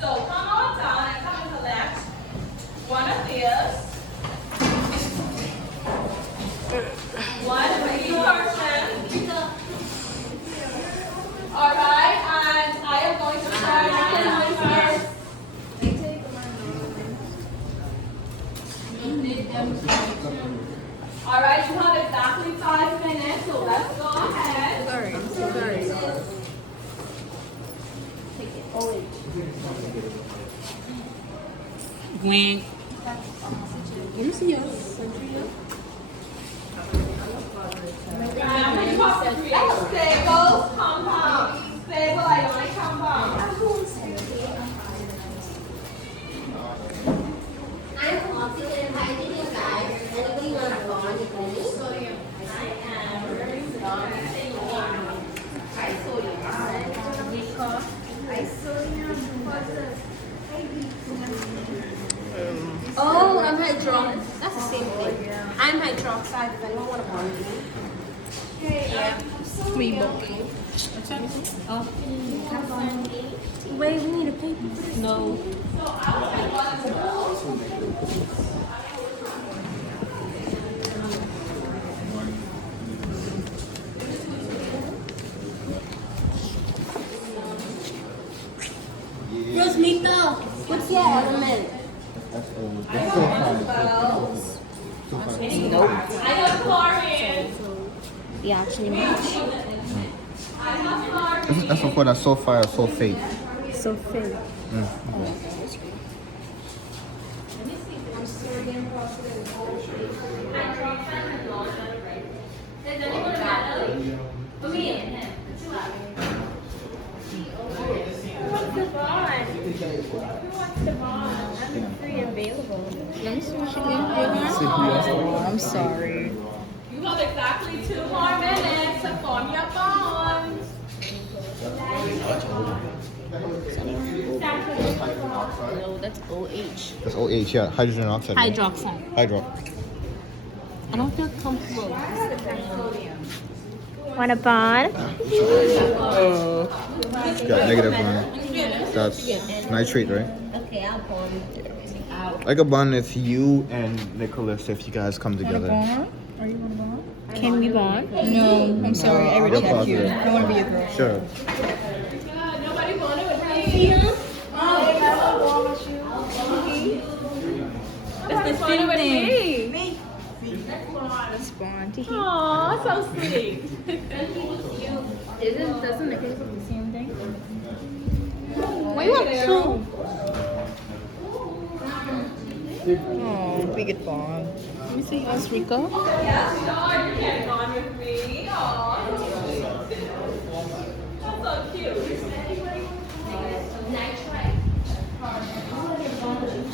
So come on down and come and collect one of these. One for each person. All right, and I am going to start my first. All right, you have exactly 5 minutes, so let's go ahead. Sorry. Wink. Let me see yours. Staples compound. Stable ionic compound. I'm confident and hiding in guys. Anybody want to bond with me? Oh, I'm hydroxide. That's the same thing. I'm hydroxide. If anyone want to bond with me. Yeah. We both. Oh. Wait, we need a paper. No. Rosmita, what's your element? I have chlorine. Yeah, actually match. I have chlorine. That's what that's sulfide or sulfate. So thin. I'm sorry. You have exactly 2 more minutes to form your bond. No, that's OH. That's OH, yeah. Hydrogen oxide. right? Hydroxide. Hydro. I don't feel comfortable. Want a bond? It's got negative one. That's nitrate, right? Okay, I'll bond. Like a bond, it's you and Nicholas if you guys come together. Can we bond? No, I'm sorry. I Real reject you. positive. I want to be a girl. Sure. Nobody wanted with me. That's the same thing. Let's bond. Aw, so sweet. Doesn't Nicholas do the same thing? Why you want two? Oh, we get bond. Let me see yours, Rico. Yeah, sure, you can bond with me. Aw. That's so cute.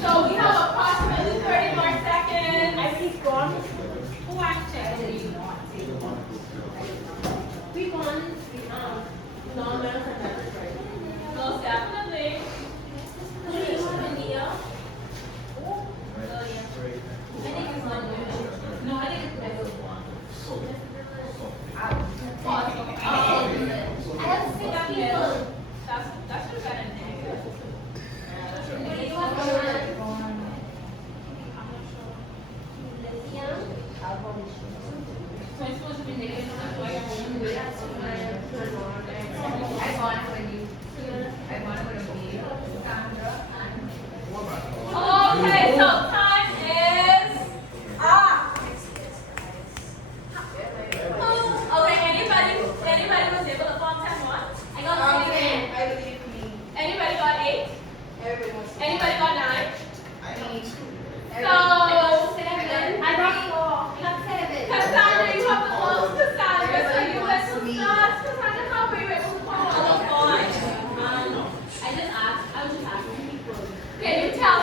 So we have approximately 30 more seconds. I think gone. Who actually? We won. No, most definitely. No, I think it's never one. I have 6 people. That should have been a negative. Okay, so time is up. Okay, anybody was able to form 10-1? I got 10. I believe me. Anybody got 8? Everybody wants to. Anybody got 9? So, I got 4. I got 7. Cassandra, you have the most Cassandra, so you went to start. Cassandra, how were you able to form all those bonds? I was just asking people. Can you tell?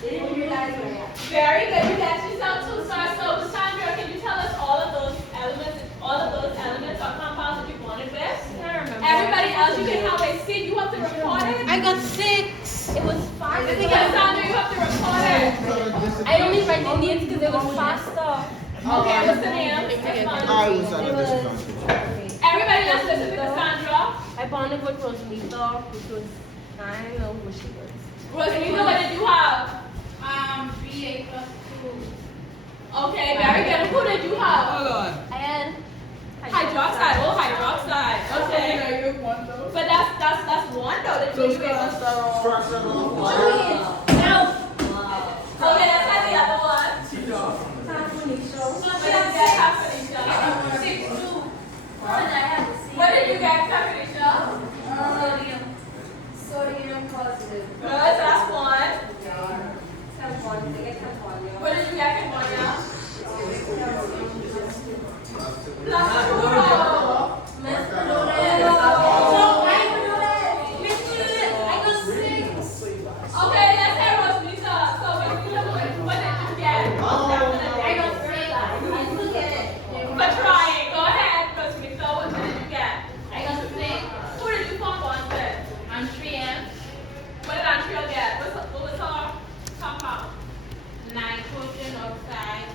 They didn't realize where I am. Very good. You got yourself 2 stars. So, Cassandra, can you tell us all of those elements or compounds that you wanted with? Everybody else, you can have a seat. You have to report it. I got 6. It was fast. Cassandra, you have to report it. I only write the names because it was faster. Okay, what's the name? I was at a disadvantage. Everybody else listen to Cassandra. I bonded with Rosmita, which was I know who she was. Rosita, what did you have? BA plus 2. Okay, very good. Who did you have? Hold on. I had Hydroxide. Oh, hydroxide. Okay. But that's one though. That you gave us. Okay, that's not the other one. What did you get, Kafanisha? What did you get, Kafanisha? Sodium positive. Good, so that's one. Temponia. They get temponia. What did you get, Kimonia? Okay, let's hear Rosalita. So, what did you get? I got 3. For trying. Go ahead, Rosalita. What did you get? I got 6. Who did you form bonds with? I'm 3M. What did Andrea get? What was her compound? Nitrogen oxide.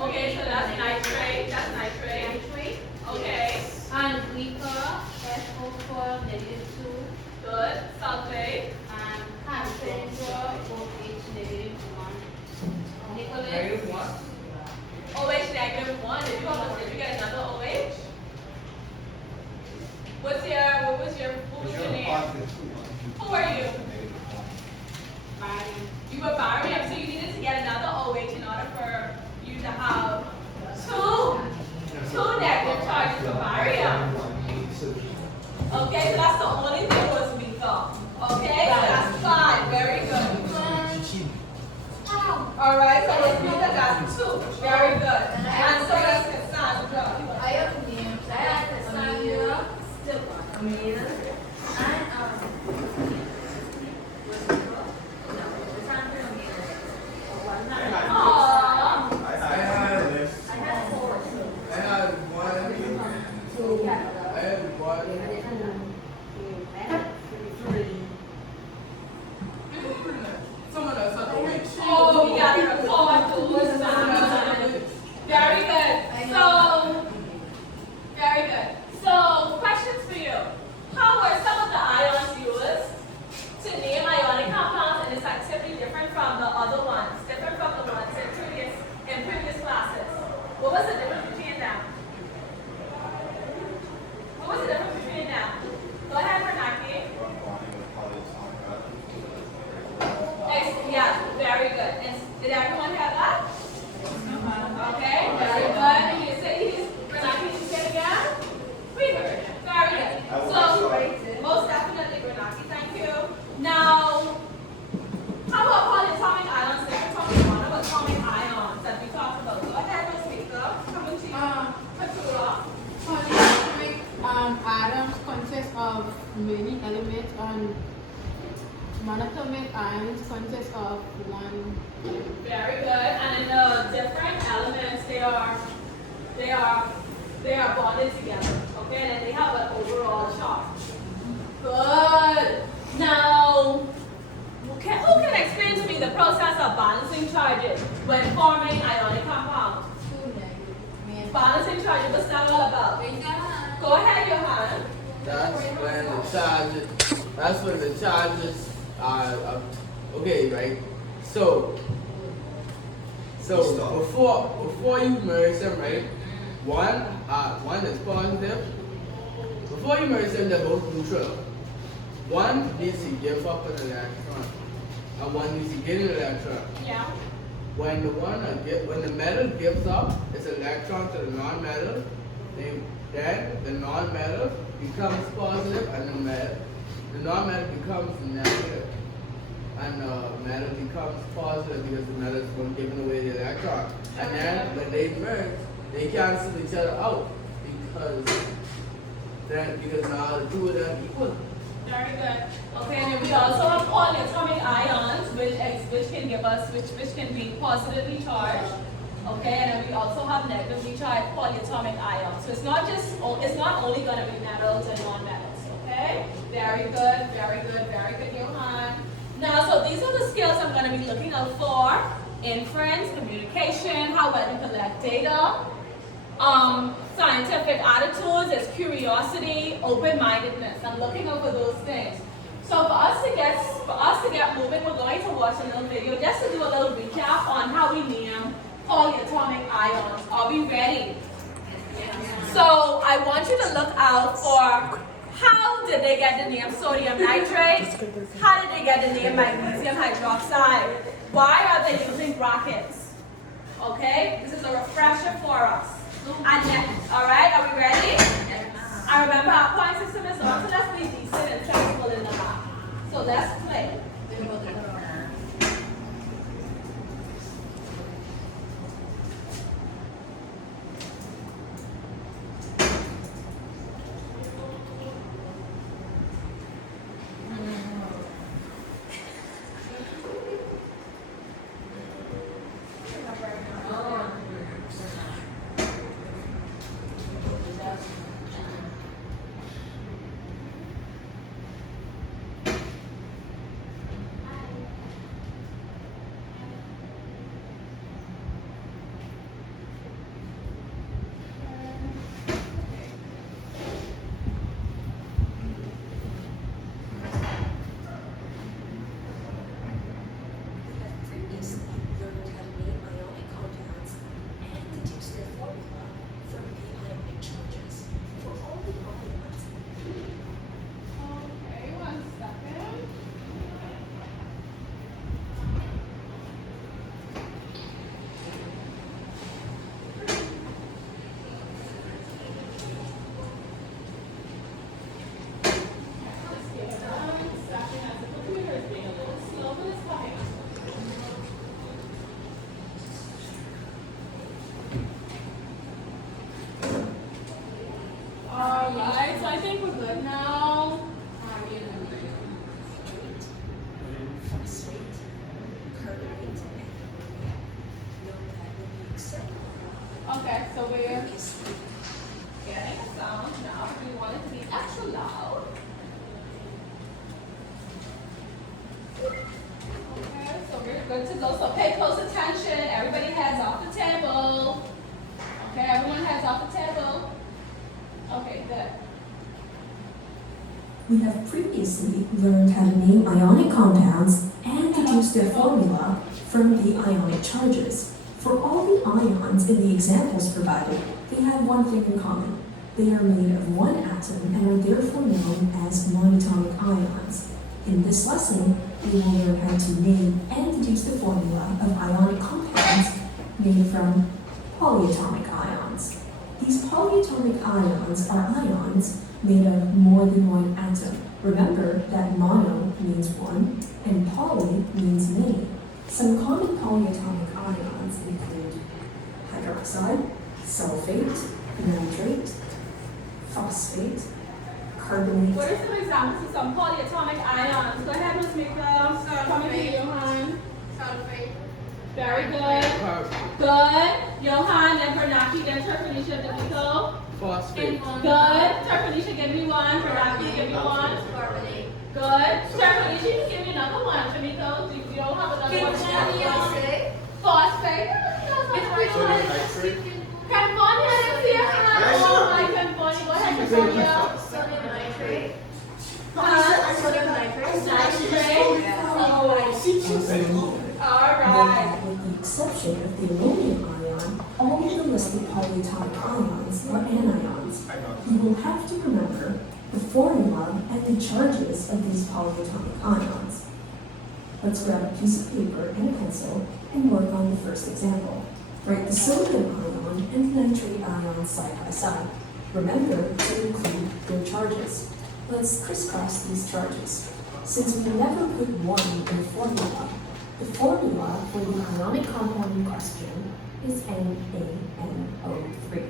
Okay, so that's nitrate. That's nitrate. Nitrate. Okay. And glycol, SO4 negative 2. Good. Sulfate. And hydrogen, OH negative 1. Nicholas. Negative one. OH negative 1. Did you get another OH? What was your name? Who are you? You were barium, so you needed to get another OH in order for you to have two negative charges for barium. Okay, so that's the only thing was weaker. Okay, so that's 5. Very good. Alright, so let's look at that 2. Very good. And so that's Cassandra. I have names. I have Cassandra, Amina, and Aww. I had 4. I had 1, 2. I had 1, 3. Someone else had a witch. Oh, we got a report to Cassandra. Very good. Very good. So, questions for you. How were some of the ions used to name ionic compounds and its activity different from the other ones, different from the ones in previous classes? What was the difference between them? What was the difference between them? Go ahead, Renaki. Yeah, very good. And did everyone have that? Okay, very good. And you say Renaki, you say it again? We heard it. Very good. So, most definitely Renaki, thank you. Now, how about polyatomic ions different from the monoatomic ions that we talked about? Go ahead, Rosita. Coming to you. Katura. Polyatomic atoms consist of many elements and monatomic ions consist of one element. Very good. And in the different elements, they are bonded together. Okay, and then they have an overall charge. Good. Now, who can explain to me the process of balancing charges when forming ionic compounds? Balancing charges, what's that all about? Go ahead, Johan. That's when the charges are okay, right? So before you merge them, right? One is positive. Before you merge them, they're both neutral. One needs to give up an electron, and one needs to get an electron. Yeah. When the metal gives up its electron to the non-metal, then the non-metal becomes positive, and the non-metal becomes negative, and the metal becomes positive because the metal is going giving away the electron. And then when they merge, they cancel each other out because now the two of them equal. Very good. Okay, and then we also have polyatomic ions, which can be positively charged. Okay, and then we also have negatively charged polyatomic ions. So it's not only going to be metals and non-metals. Okay, very good, very good, very good, Johan. Now, so these are the skills I'm going to be looking out for: inference, communication, how well you collect data. Scientific attitudes is curiosity, open-mindedness. I'm looking out for those things. So for us to get start moving, we're going to watch a little video just to do a little recap on how we name polyatomic ions. Are we ready? So I want you to look out for how did they get the name sodium nitrate? How did they get the name magnesium hydroxide? Why are they using brackets? Okay, this is a refresher for us. And then, all right, are we ready? I remember our point system is on, so let's be decent and sensible in the math. So let's play. Alright, so I think we're good now. Okay, so we're getting a sound now. We want it to be extra loud. Okay, so we're good to go. So pay close attention. Everybody heads off the table. Okay, everyone heads off the table. Okay, good. We have previously learned how to name ionic compounds and deduce their formula from the ionic charges. For all the ions in the examples provided, they have one thing in common. They are made of one atom and are therefore known as monatomic ions. In this lesson, we will learn how to name and deduce the formula of ionic compounds made from polyatomic ions. These polyatomic ions are ions made of more than one atom. Remember that mono means one and poly means many. Some common polyatomic ions include hydroxide, sulfate, nitrate, phosphate, carbonate. What are some examples of some polyatomic ions? Go ahead, Ms. Mika. Coming to you, Johan. Sulfate. Very good. Good. Johan, then Bernacki, then Terphanisha, D'Amico. Phosphate. Good. Terphanisha, give me one. Bernacki, give me one. Carbonate. Good. Terphanisha, you can give me another one. D'Amico, do you don't have another one? Phosphate. Sodium nitrate. California, I didn't see a hand. Oh my California. Go ahead, California. Sodium nitrate. Sodium nitrate. All right. With the exception of the ammonium ion, all of the listed polyatomic ions are anions. You will have to remember the formula and the charges of these polyatomic ions. Let's grab a piece of paper and a pencil and work on the first example. Write the sodium ion and the nitrate ion side by side. Remember to include their charges. Let's crisscross these charges. Since we never put one in the formula for the ionic compound in question is NaNO3.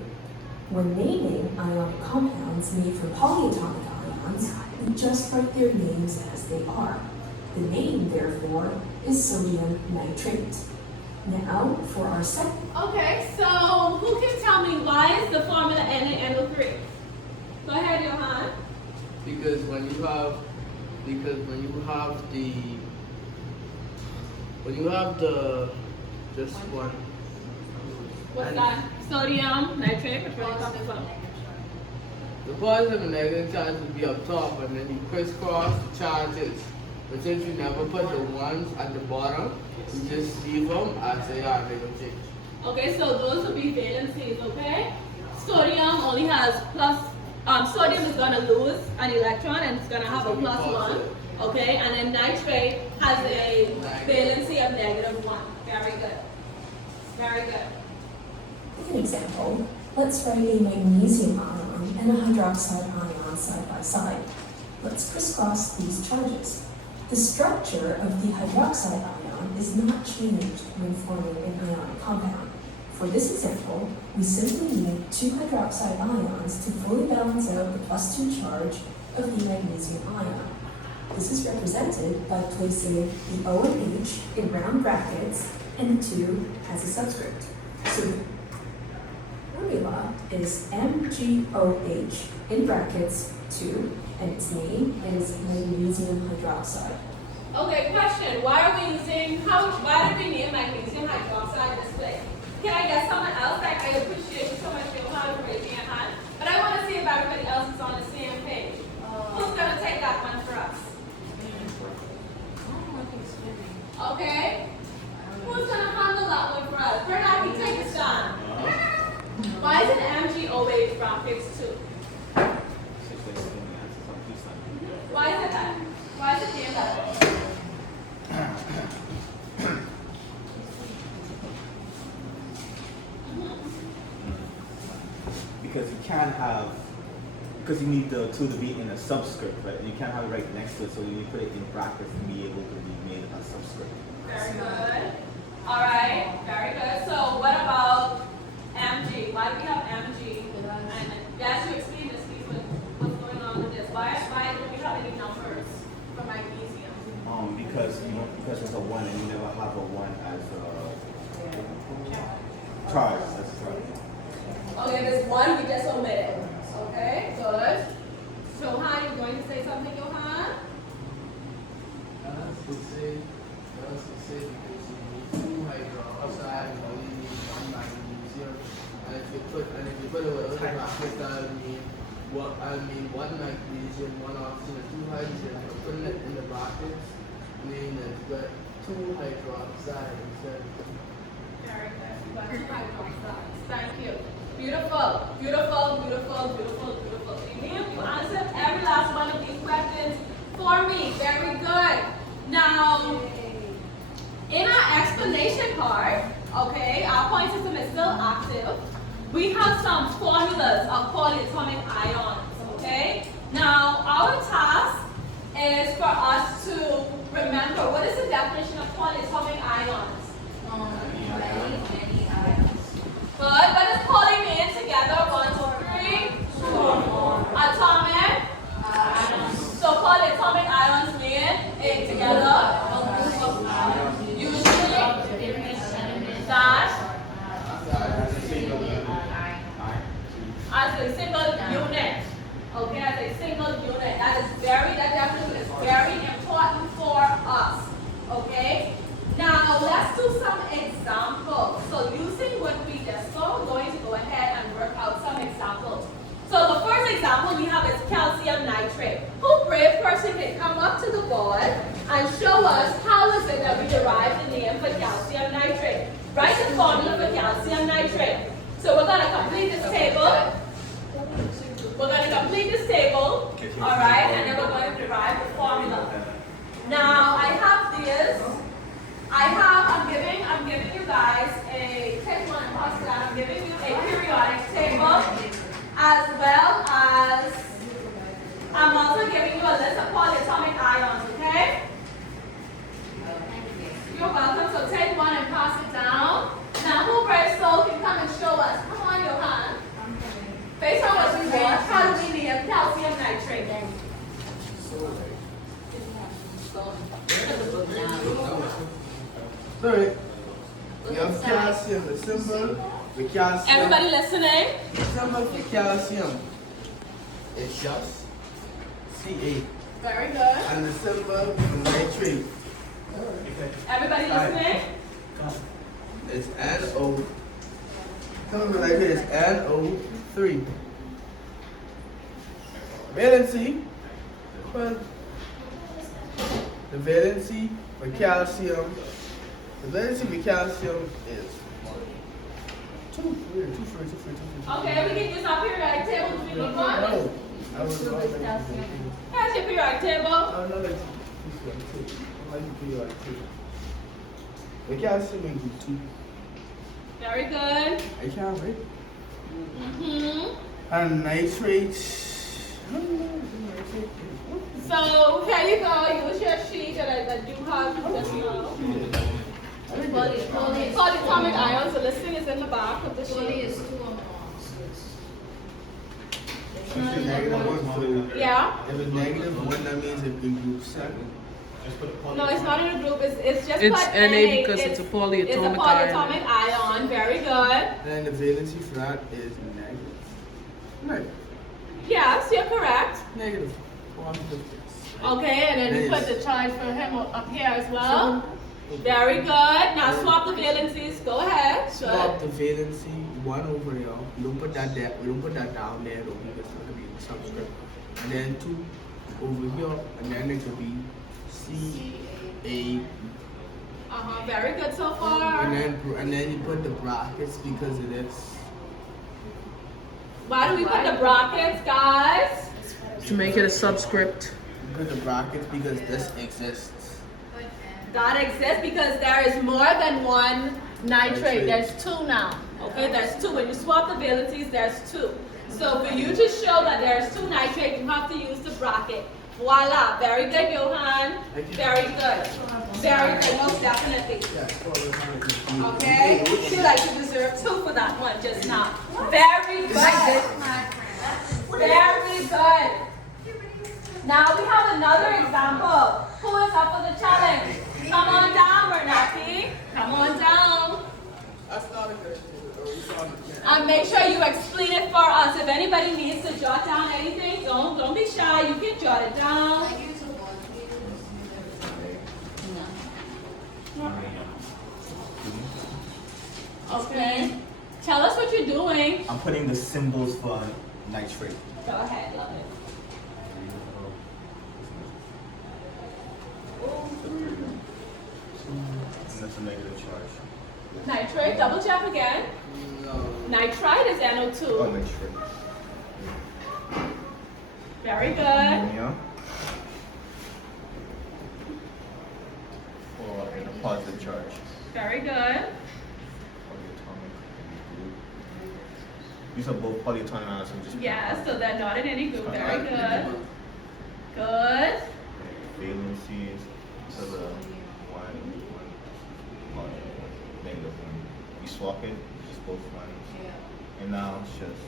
When naming ionic compounds made from polyatomic ions, we just write their names as they are. The name, therefore, is sodium nitrate. Now, for our second. Okay, so who can tell me why is the formula NaNO3? Go ahead, Johan. Because when you have just one. What's And that? Sodium nitrate, which we're talking about. The positive and negative charge would be up top, and then you crisscross the charges. But since you never put the ones at the bottom, you just leave them as they are, they don't change. Okay, so those will be valencies, okay? Sodium only has plus, sodium is gonna lose an electron and it's gonna have a plus one, okay? And then nitrate has a valency of -1. Very good. Very good. As an example, let's write a magnesium ion and a hydroxide ion side by side. Let's crisscross these charges. The structure of the hydroxide ion is not changed when forming an ionic compound. For this example, we simply need 2 hydroxide ions to fully balance out the +2 charge of the magnesium ion. This is represented by placing the O and H in round brackets and the 2 as a subscript. So the formula is MgOH in brackets 2, and its name is magnesium hydroxide. Okay, question. Why did we name magnesium hydroxide this way? Can I get someone else? Like, I appreciate you so much, Johan, for raising your hand. But I want to see if everybody else is on the same page. Who's going to take that one for us? Okay. Who's going to handle that one for us? Bernard, you take a stand. Why is it MgOH brackets 2? Why is it that? Why is it named that? Because you can't have, because you need the 2 to be in a subscript, right? And you can't have it right next to it, so you need to put it in brackets to be able to be made a subscript. Very good. All right, very good. So what about Mg? Why do we have Mg? And yes, you explain this piece, but what's going on with this? Why don't we have any numbers for magnesium? Because there's a 1 and you never have a 1 as a charge. That's right. Okay, there's 1 we just omitted. Okay, good. Johan, you're going to say something, Johan? That's to say because you need 2 hydroxide and only need 1 magnesium. And if you put it with other brackets, that'll mean 1 magnesium, 1 oxygen, and 2 hydrogen. But putting it in the brackets means that you got 2 hydroxide instead. Very good. You got 2 hydroxides. Thank you. Beautiful, beautiful, beautiful, beautiful, beautiful. You answered every last one of these questions for me. Very good. Now, in our explanation part, okay, our point system is still active. We have some formulas of polyatomic ions, okay? Now, our task is for us to remember what is the definition of polyatomic ions? Good. What does poly mean together? 1, 2, 3. Atomic. So polyatomic ions mean a together. Usually that as a single unit. Okay, as a single unit. That definition is very important for us. Okay. Now let's do some examples. So using what we just saw, we're going to go ahead and work out some examples. So the first example we have is calcium nitrate. Who brave person can come up to the board and show us how is it that we derived the name for calcium nitrate? Write the formula for calcium nitrate. So we're going to complete this table. All right, and then we're going to derive the formula. Now I have these. I'm giving you guys take one and pass that. I'm giving you a periodic table, as well as I'm also giving you a list of polyatomic ions, okay? You're welcome. So take one and pass it down. Now who brave soul can come and show us? Come on, Johan. Based on what we want, how do we name calcium nitrate? Sorry. We have calcium, the symbol for calcium. Everybody listening? The symbol for calcium is just Ca. Very good. And the symbol for nitrate Everybody listening? is NO. Symbol for nitrate is NO3. Valency. Well, The valency for calcium. The valency for calcium is 2 3. Okay, we can use our periodic table to be one. No, I was wrong. Here's your periodic table. I know that you like periodic table. The calcium is 2. Very good. I can't wait. Mm-hmm. And nitrates. So here you go. Use your sheet that I do have just now. Polyatomic ions. The listing is in the back of the sheet. Yeah. If it's -1, that means it in group 7. No, it's not in a group. It's just It's put Na Na. because it's a polyatomic It's a ion. polyatomic ion. Very good. Then the valency for that is negative. Negative. Yes, you're correct. Negative. 150. Okay, and then you Nice. put the charge for him up here as well. Very good. Now swap the valencies. Go ahead. Swap the valency 1 over there. We don't put that there. We don't put that down there though because it's gonna be subscript. And then 2 over here, and then it could be CA. Very good so far. And then you put the brackets because it is. Why do we put the brackets, guys? To make it a subscript. Put the brackets because this exists. That exists because there is more than one nitrate. There's 2 now. Okay, there's 2. When you swap the valencies, there's 2. So for you to show that there's 2 nitrates, you have to use the bracket. Voila. Very good, Johan. Very good. Very good. Most definitely. Okay. I feel like you deserve 2 for that one just now. Very good. Very good. Now we have another example. Who is up for the challenge? Come on down, Bernati. Come on down. That's not a good thing. And make sure you explain it for us. If anybody needs to jot down anything, don't be shy. You can jot it down. Okay. Tell us what you're doing. I'm putting the symbols for nitrate. Go ahead, love it. And that's a negative charge. Nitrate, double check again. Nitrite is NO2. Oh, nitrate. Very good. Ammonia. Or in a positive charge. Very good. Polyatomic group. These are both polyatomic ions. So just Yeah, so they're not in any group. Very good. Good. valencies to the one, negative 1. You swap it, it's just both ones. And now it's just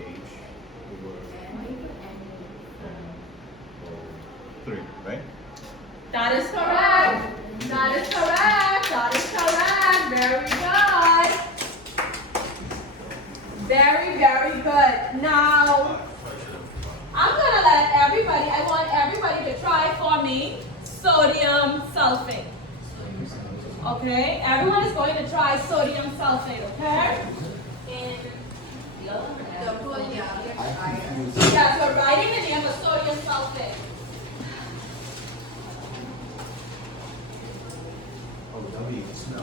H over and 3, right? That is correct. That is correct. That is correct. Very good. Very, very good. Now, I'm going to let everybody, I want everybody to try for me sodium sulfate. Okay? Everyone is going to try sodium sulfate, okay? Yeah, so writing the name of sodium sulfate. Oh, W. No.